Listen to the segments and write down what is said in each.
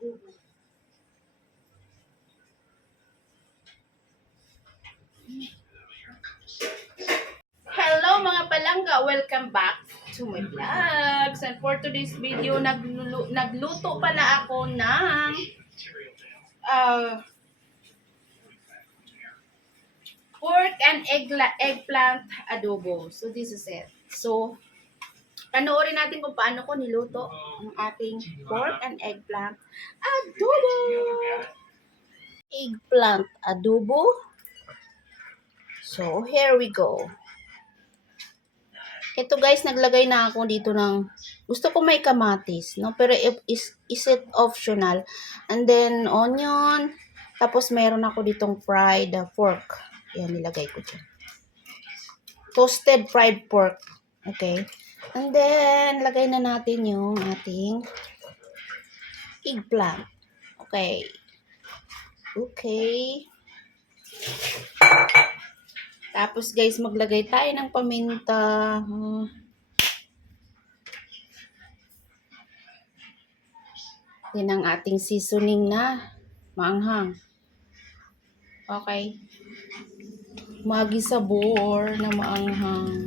adobo. Hello mga palangga! Welcome back to my vlogs. And for today's video, nagluto pala ako ng pork and eggplant adobo. So this is it. So, panoorin natin kung paano ko niluto ang ating pork and eggplant adobo. Eggplant adobo. So, here we go. Ito guys, naglagay na ako dito ng, gusto ko may kamatis, no? Pero is it optional? And then, onion. Tapos, meron ako ditong fried pork. Yan, nilagay ko dyan. Toasted fried pork. Okay. And then, lagay na natin yung ating eggplant. Okay. Okay. Tapos guys, maglagay tayo ng paminta. Yan ang ating seasoning na maanghang. Okay. Magi sabor na maanghang.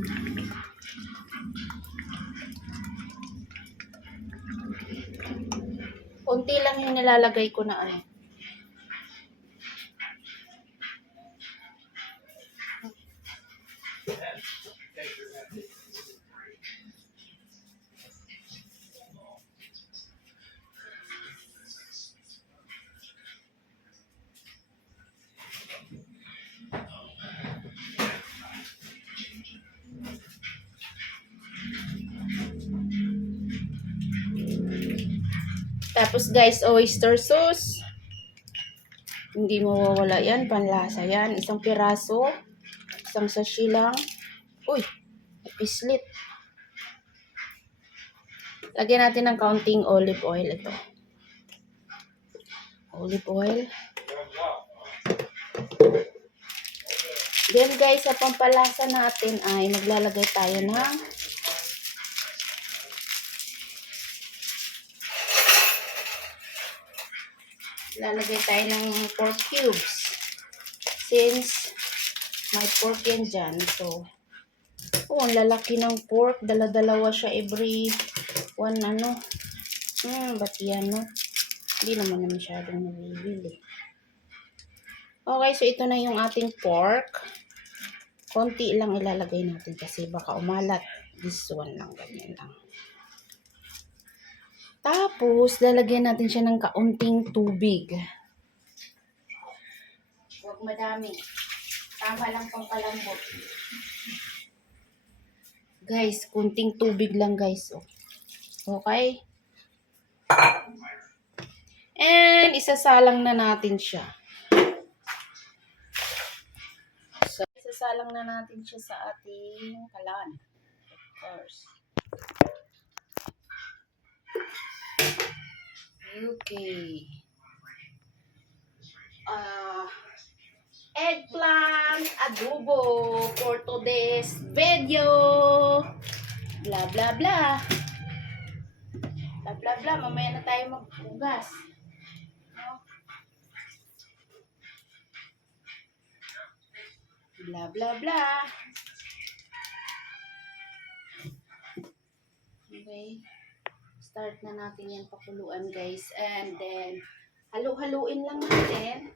Konti lang yung nilalagay ko na ano. Tapos guys, oyster sauce. Hindi mawawala yan, panlasa yan. Isang piraso, isang sachet lang. Uy, pislit. Lagyan natin ng kaunting olive oil ito. Olive oil. Then guys, sa pampalasa natin ay maglalagay tayo ng pork cubes. Since may pork yan dyan. So, ang lalaki ng pork. Dala-dalawa siya every one ano. Ba't yan no? Hindi naman na masyadong nabibili. Okay, so ito na yung ating pork. Konti lang ilalagay natin kasi baka umalat. This one lang, ganyan lang. Tapos, lalagyan natin siya ng kaunting tubig. Huwag madami. Tama lang pang palambot. Guys, kunting tubig lang guys. Okay? And, isasalang na natin siya. So, isasalang na natin siya sa ating kalan. Of course. Okay. Eggplant adobo for today's video. Blah, blah, blah. Blah, blah, blah. Mamaya na tayo maghugas. No? Blah, blah, blah. Okay. Start na natin yan pakuluan guys. And then, halu-haluin lang natin.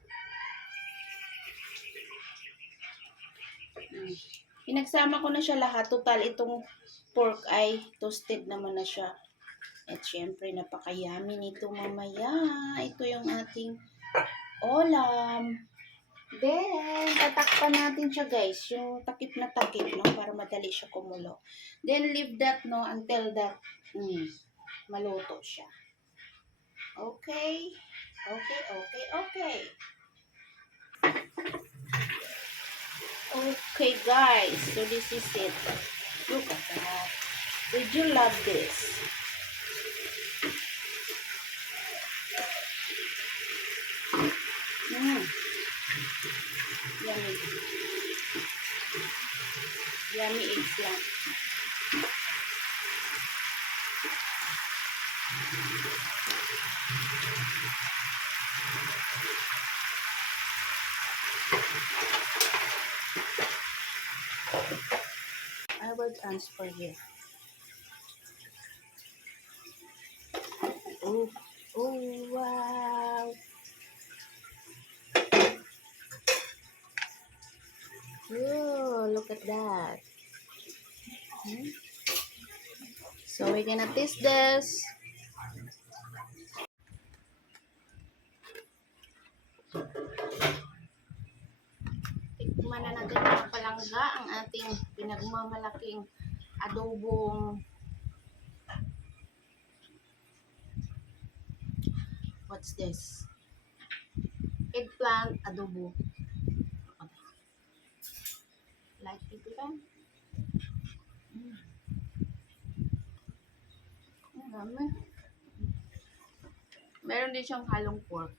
Pinagsama ko na siya lahat. Total, itong pork ay toasted naman na siya. At syempre, napaka-yummy nito mamaya. Ito yung ating ulam. Then, tatakpan natin siya guys. Yung takip na takip, no? Para madali siya kumulo. Then, leave that, no? Until that, maluto siya. Okay? Okay, okay, okay. Okay, guys. So, this is it. Look at that. Would you love this? Yummy. Yummy eggplant. I will transfer here. Oh, oh, wow. Oh, look at that. Hmm? So we're gonna taste this. Tikman na natin mga palangga ang ating pinagmamalaking adobong. What's this? Eggplant adobo. Like it ba? Ang dami. Meron din siyang halong pork.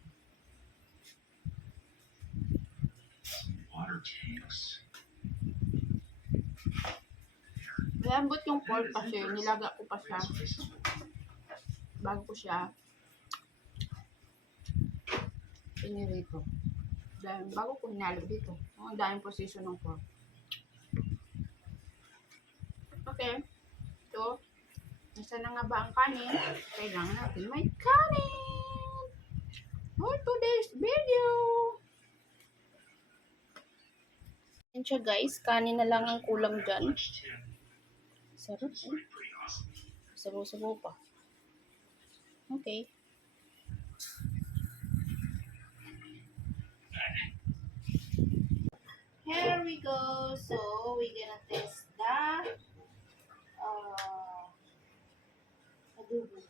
Malambot yung pork kasi nilaga ko pa siya bago ko siya pinirito. Dahil bago ko hinalo dito. Ang daming posisyon ng pork. Okay. So, isa na nga ba ang kanin? Kailangan natin may kanin for today's video. Yan siya guys. Kanin na lang ang kulang dyan. Sarap eh. Sabaw-sabaw pa. Okay. Here we go. So, we're gonna test the adobo.